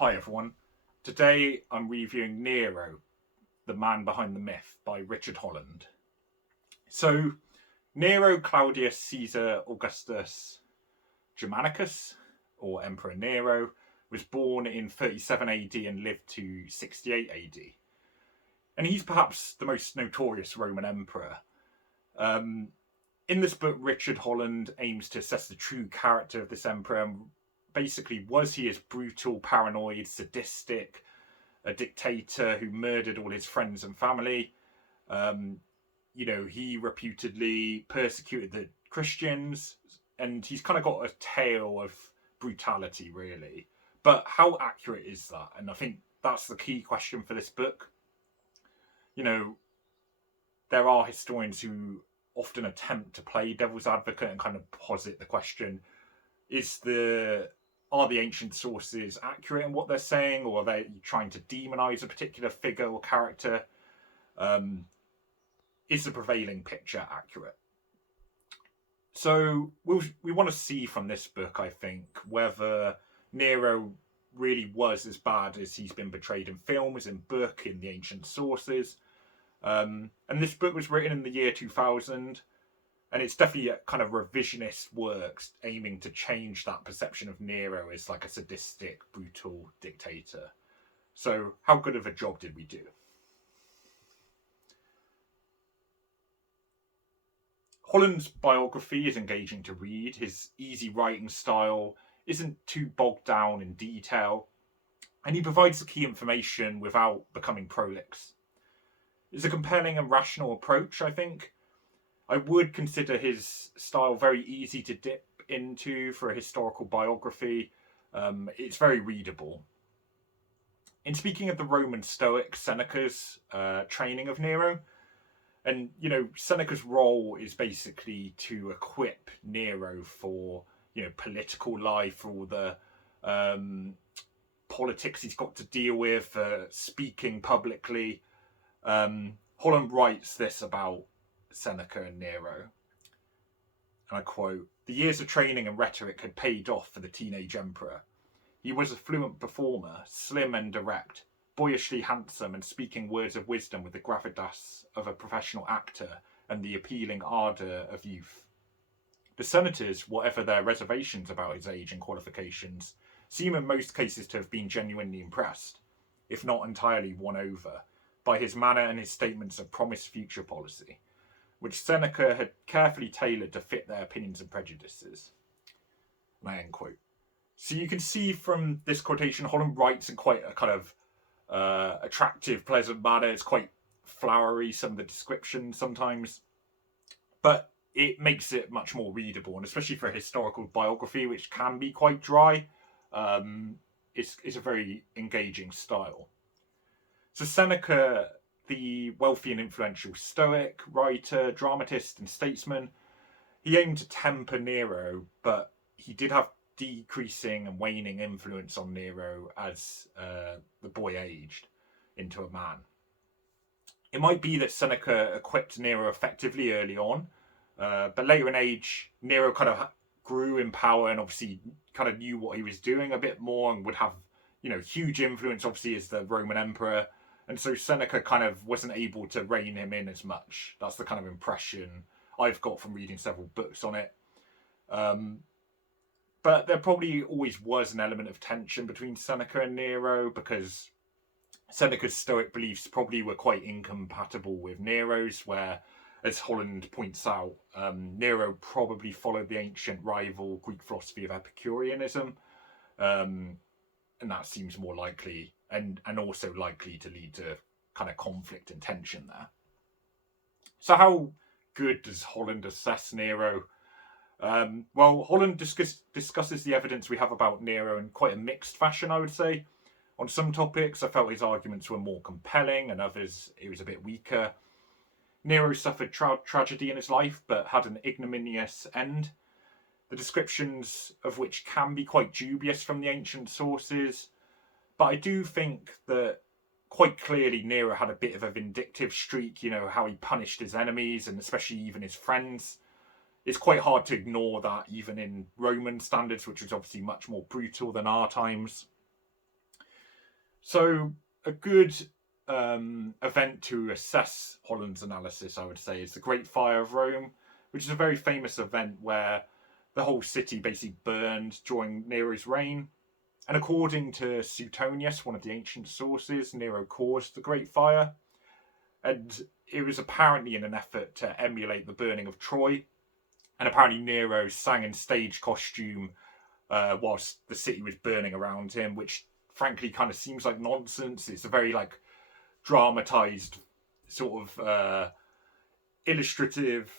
Hi everyone. Today I'm reviewing Nero, the man behind the myth by Richard Holland. So, Nero Claudius Caesar Augustus Germanicus, or Emperor Nero, was born in 37 AD and lived to 68 AD. And he's perhaps the most notorious Roman emperor. In this book, Richard Holland aims to assess the true character of this emperor. Basically, was he as brutal, paranoid, sadistic, a dictator who murdered all his friends and family? He reputedly persecuted the Christians, and he's kind of got a tale of brutality, really. But how accurate is that? And I think that's the key question for this book. There are historians who often attempt to play devil's advocate and kind of posit the question: are the ancient sources accurate in what they're saying, or are they trying to demonize a particular figure or character? Is the prevailing picture accurate? So we want to see from this book, I think, whether Nero really was as bad as he's been portrayed in films, in book, in the ancient sources. And this book was written in the year 2000, and it's definitely a kind of revisionist works aiming to change that perception of Nero as like a sadistic, brutal dictator. So how good of a job did we do? Holland's biography is engaging to read. His easy writing style isn't too bogged down in detail, and he provides the key information without becoming prolix. It's a compelling and rational approach, I think. I would consider his style very easy to dip into for a historical biography. It's very readable. In speaking of the Roman Stoics, Seneca's training of Nero, and Seneca's role is basically to equip Nero for political life, for all the politics he's got to deal with, speaking publicly. Holland writes this about Seneca and Nero, and I quote: "The years of training and rhetoric had paid off for the teenage emperor. He was a fluent performer, slim and direct, boyishly handsome, and speaking words of wisdom with the gravitas of a professional actor and the appealing ardour of youth. The senators, whatever their reservations about his age and qualifications, seem in most cases to have been genuinely impressed, if not entirely won over, by his manner and his statements of promised future policy, which Seneca had carefully tailored to fit their opinions and prejudices." And I end quote. So you can see from this quotation, Holland writes in quite a kind of attractive, pleasant manner. It's quite flowery, some of the descriptions sometimes, but it makes it much more readable, and especially for a historical biography, which can be quite dry, it's a very engaging style. So Seneca, the wealthy and influential Stoic writer, dramatist, and statesman, he aimed to temper Nero, but he did have decreasing and waning influence on Nero as the boy aged into a man. It might be that Seneca equipped Nero effectively early on, but later in age, Nero kind of grew in power and obviously kind of knew what he was doing a bit more and would have, huge influence, obviously, as the Roman emperor. And so Seneca kind of wasn't able to rein him in as much. That's the kind of impression I've got from reading several books on it. But there probably always was an element of tension between Seneca and Nero, because Seneca's Stoic beliefs probably were quite incompatible with Nero's, where, as Holland points out, Nero probably followed the ancient rival Greek philosophy of Epicureanism, and that seems more likely, and also likely to lead to kind of conflict and tension there. So how good does Holland assess Nero? Well, Holland discusses the evidence we have about Nero in quite a mixed fashion, I would say. On some topics, I felt his arguments were more compelling, and others, it was a bit weaker. Nero suffered tragedy in his life, but had an ignominious end, the descriptions of which can be quite dubious from the ancient sources. But I do think that quite clearly Nero had a bit of a vindictive streak, how he punished his enemies and especially even his friends. It's quite hard to ignore that, even in Roman standards, which was obviously much more brutal than our times. So a good event to assess Holland's analysis, I would say, is the Great Fire of Rome, which is a very famous event where the whole city basically burned during Nero's reign. And according to Suetonius, one of the ancient sources, Nero caused the Great Fire. And it was apparently in an effort to emulate the burning of Troy. And apparently Nero sang in stage costume whilst the city was burning around him, which frankly kind of seems like nonsense. It's a very like dramatized sort of illustrative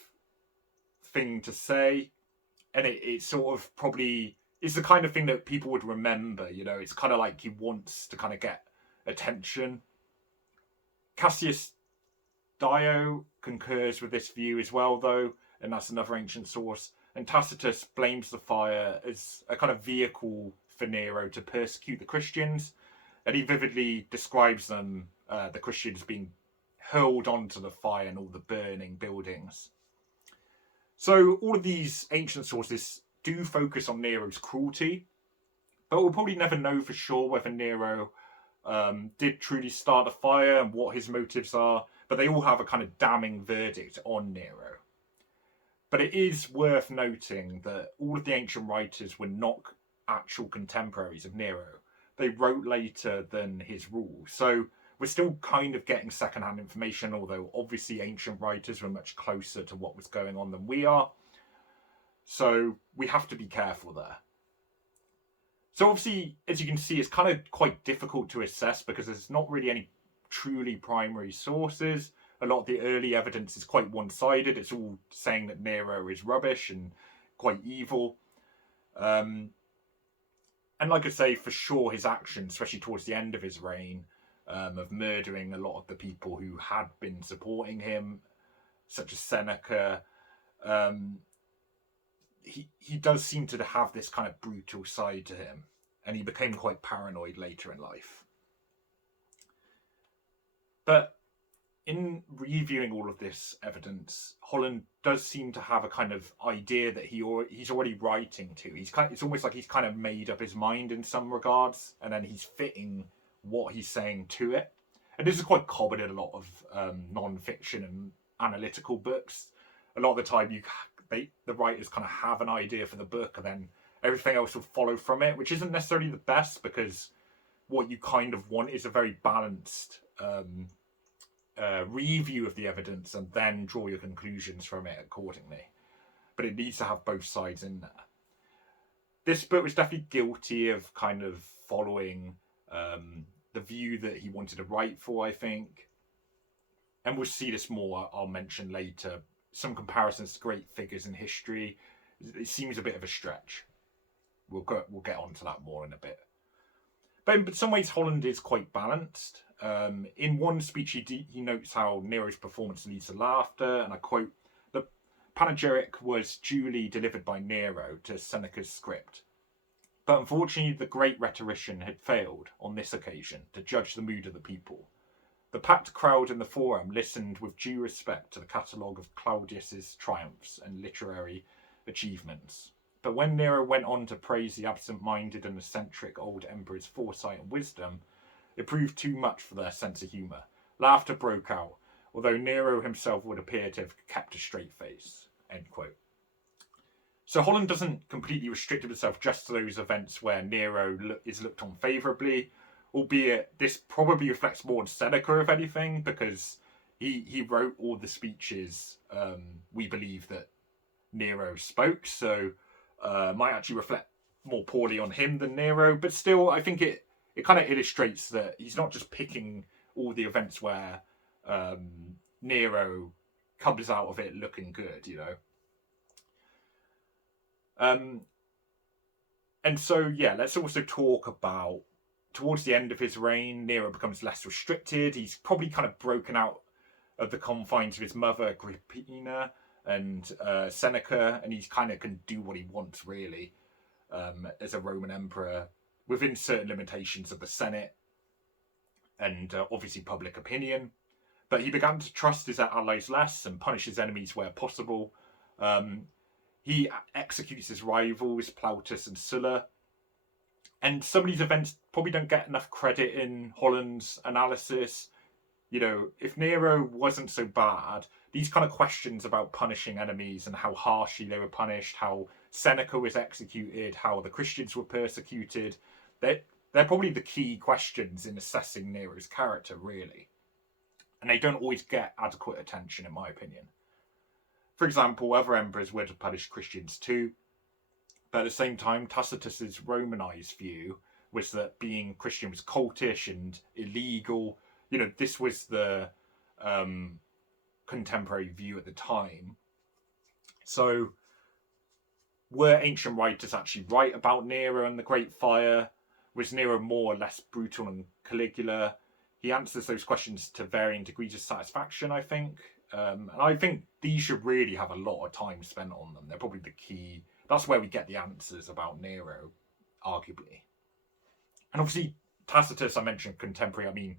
thing to say, and it sort of probably is the kind of thing that people would remember. You know, it's kind of like he wants to kind of get attention. Cassius Dio concurs with this view as well, though, and that's another ancient source. And Tacitus blames the fire as a kind of vehicle for Nero to persecute the Christians, and he vividly describes them, the Christians, being hurled onto the fire and all the burning buildings. So all of these ancient sources do focus on Nero's cruelty, but we'll probably never know for sure whether Nero did truly start a fire and what his motives are, but they all have a kind of damning verdict on Nero. But it is worth noting that all of the ancient writers were not actual contemporaries of Nero. They wrote later than his rule. So we're still kind of getting secondhand information, although obviously ancient writers were much closer to what was going on than we are. So we have to be careful there. So obviously, as you can see, it's kind of quite difficult to assess because there's not really any truly primary sources. A lot of the early evidence is quite one-sided. It's all saying that Nero is rubbish and quite evil. And like I say, for sure, his actions, especially towards the end of his reign, of murdering a lot of the people who had been supporting him, such as Seneca, he does seem to have this kind of brutal side to him, and he became quite paranoid later in life. But in reviewing all of this evidence, Holland does seem to have a kind of idea that he's already writing to. It's almost like he's kind of made up his mind in some regards, and then he's fitting what he's saying to it. And this is quite common in a lot of non-fiction and analytical books. A lot of the time, the writers kind of have an idea for the book, and then everything else will follow from it, which isn't necessarily the best, because what you kind of want is a very balanced review of the evidence and then draw your conclusions from it accordingly. But it needs to have both sides in there. This book was definitely guilty of kind of following the view that he wanted to write for, I think. And we'll see this more, I'll mention later. Some comparisons to great figures in history. It seems a bit of a stretch. We'll get onto that more in a bit. But in some ways, Holland is quite balanced. In one speech, he notes how Nero's performance leads to laughter, and I quote, "The panegyric was duly delivered by Nero to Seneca's script. But unfortunately, the great rhetorician had failed, on this occasion, to judge the mood of the people. The packed crowd in the forum listened with due respect to the catalogue of Claudius's triumphs and literary achievements. But when Nero went on to praise the absent-minded and eccentric old emperor's foresight and wisdom, it proved too much for their sense of humour. Laughter broke out, although Nero himself would appear to have kept a straight face." End quote. So Holland doesn't completely restrict himself just to those events where Nero is looked on favourably, albeit this probably reflects more on Seneca, if anything, because he wrote all the speeches we believe that Nero spoke, so might actually reflect more poorly on him than Nero, but still, I think it kind of illustrates that he's not just picking all the events where Nero comes out of it looking good, you know. And so, yeah, let's also talk about, towards the end of his reign, Nero becomes less restricted. He's probably kind of broken out of the confines of his mother, Agrippina, and Seneca, and he kind of can do what he wants, really, as a Roman emperor, within certain limitations of the Senate and obviously public opinion. But he began to trust his allies less and punish his enemies where possible. He executes his rivals, Plautus and Sulla, And some of these events probably don't get enough credit in Holland's analysis. You know, if Nero wasn't so bad, these kind of questions about punishing enemies and how harshly they were punished, how Seneca was executed, how the Christians were persecuted, they're probably the key questions in assessing Nero's character, really. And they don't always get adequate attention, in my opinion. For example, other emperors were to punish Christians too, but at the same time, Tacitus's Romanized view was that being Christian was cultish and illegal. You know, this was the contemporary view at the time. So, were ancient writers actually right about Nero and the Great Fire? Was Nero more or less brutal than Caligula? He answers those questions to varying degrees of satisfaction, I think. And I think these should really have a lot of time spent on them. They're probably the key. That's where we get the answers about Nero, arguably. And obviously, Tacitus, I mentioned contemporary. I mean,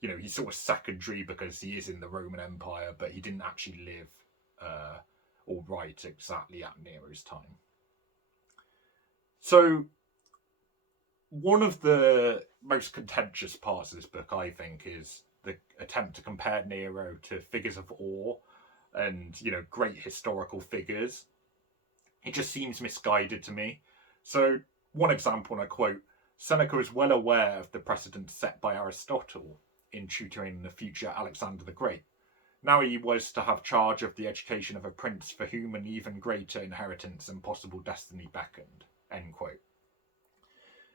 you know, he's sort of secondary because he is in the Roman Empire, but he didn't actually live or write exactly at Nero's time. So, one of the most contentious parts of this book, I think, is the attempt to compare Nero to figures of awe and, you know, great historical figures. It just seems misguided to me. So, one example, and I quote, Seneca is well aware of the precedent set by Aristotle in tutoring the future Alexander the Great. Now he was to have charge of the education of a prince for whom an even greater inheritance and possible destiny beckoned. End quote.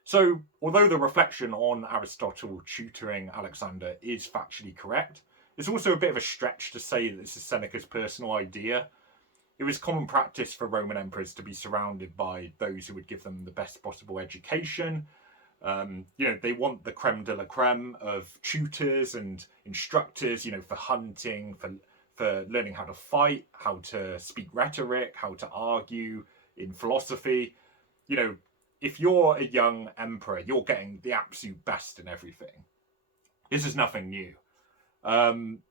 So, although the reflection on Aristotle tutoring Alexander is factually correct, it's also a bit of a stretch to say that this is Seneca's personal idea. It was common practice for Roman emperors to be surrounded by those who would give them the best possible education. You know, they want the creme de la creme of tutors and instructors, you know, for hunting, for learning how to fight, how to speak rhetoric, how to argue in philosophy. You know, if you're a young emperor, you're getting the absolute best in everything. This is nothing new. And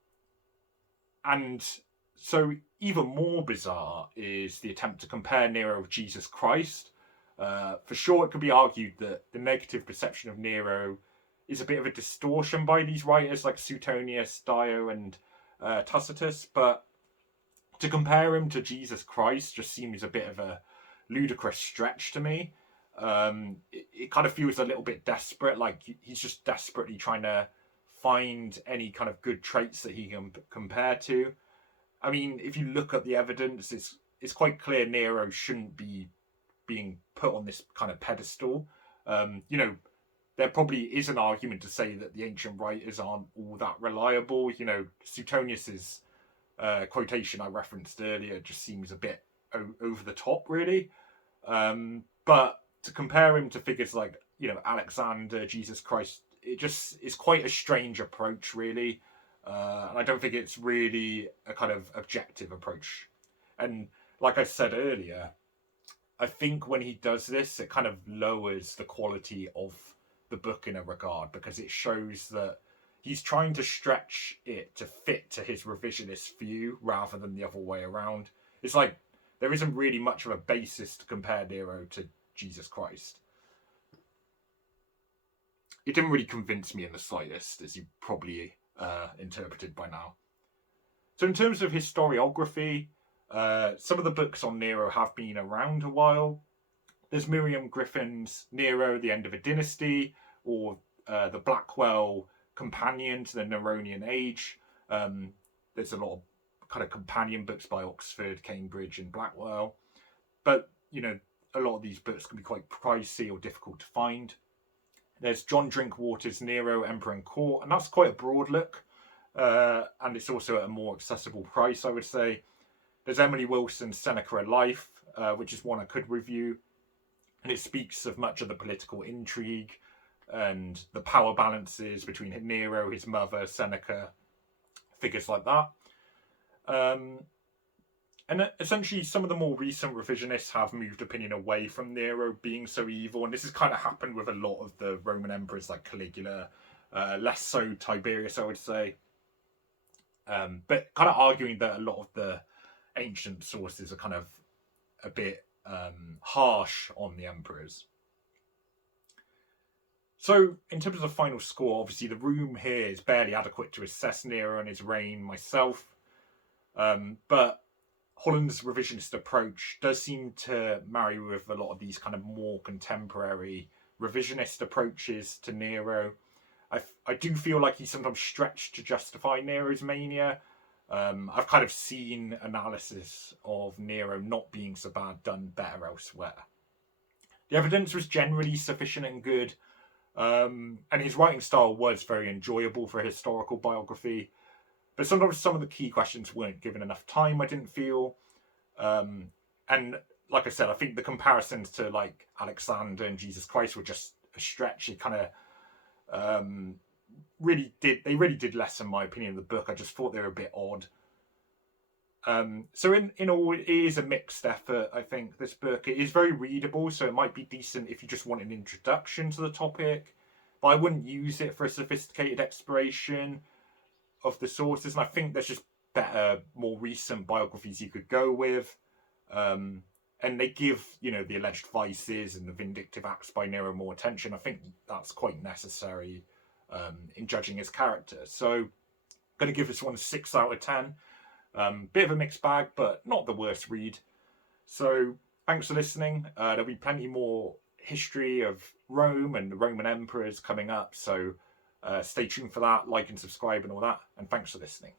so even more bizarre is the attempt to compare Nero with Jesus Christ. For sure, it could be argued that the negative perception of Nero is a bit of a distortion by these writers like Suetonius, Dio, and Tacitus, but to compare him to Jesus Christ just seems a bit of a ludicrous stretch to me. It kind of feels a little bit desperate, like he's just desperately trying to find any kind of good traits that he can compare to. I mean, if you look at the evidence, it's quite clear Nero shouldn't be being put on this kind of pedestal. You know, there probably is an argument to say that the ancient writers aren't all that reliable. You know, Suetonius's quotation I referenced earlier just seems a bit over the top, really. But to compare him to figures like, you know, Alexander, Jesus Christ, it just is quite a strange approach, really. And I don't think it's really a kind of objective approach. And like I said earlier, I think when he does this, it kind of lowers the quality of the book in a regard, because it shows that he's trying to stretch it to fit to his revisionist view rather than the other way around. It's like there isn't really much of a basis to compare Nero to Jesus Christ. It didn't really convince me in the slightest, as you probably interpreted by now. So in terms of historiography, some of the books on Nero have been around a while. There's Miriam Griffin's Nero, The End of a Dynasty, or the Blackwell Companion to the Neronian Age. There's a lot of kind of companion books by Oxford, Cambridge, and Blackwell. But, you know, a lot of these books can be quite pricey or difficult to find. There's John Drinkwater's Nero, Emperor and Court, and that's quite a broad look. And it's also at a more accessible price, I would say. There's Emily Wilson's Seneca a Life, which is one I could review. And it speaks of much of the political intrigue and the power balances between Nero, his mother, Seneca, figures like that. And essentially, some of the more recent revisionists have moved opinion away from Nero being so evil. And this has kind of happened with a lot of the Roman emperors like Caligula, less so Tiberius, I would say. But kind of arguing that a lot of the ancient sources are kind of a bit harsh on the emperors. So, in terms of the final score, obviously the room here is barely adequate to assess Nero and his reign myself. But Holland's revisionist approach does seem to marry with a lot of these kind of more contemporary revisionist approaches to Nero. I do feel like he's sometimes stretched to justify Nero's mania. I've kind of seen analysis of Nero not being so bad done better elsewhere. The evidence was generally sufficient and good, and his writing style was very enjoyable for a historical biography. But sometimes some of the key questions weren't given enough time, I didn't feel. And like I said, I think the comparisons to like Alexander and Jesus Christ were just a stretch. It kind of really did lessen my opinion of the book. I just thought they were a bit odd. So in all, it is a mixed effort. I think this book, it is very readable, so it might be decent if you just want an introduction to the topic. But I wouldn't use it for a sophisticated exploration of the sources. And I think there's just better, more recent biographies you could go with. And they give, the alleged vices and the vindictive acts by Nero more attention. I think that's quite necessary in judging his character. So I'm going to give this one a 6 out of 10. Bit of a mixed bag, but not the worst read. So thanks for listening. There'll be plenty more history of Rome and the Roman emperors coming up. So stay tuned for that, like and subscribe and all that. And thanks for listening.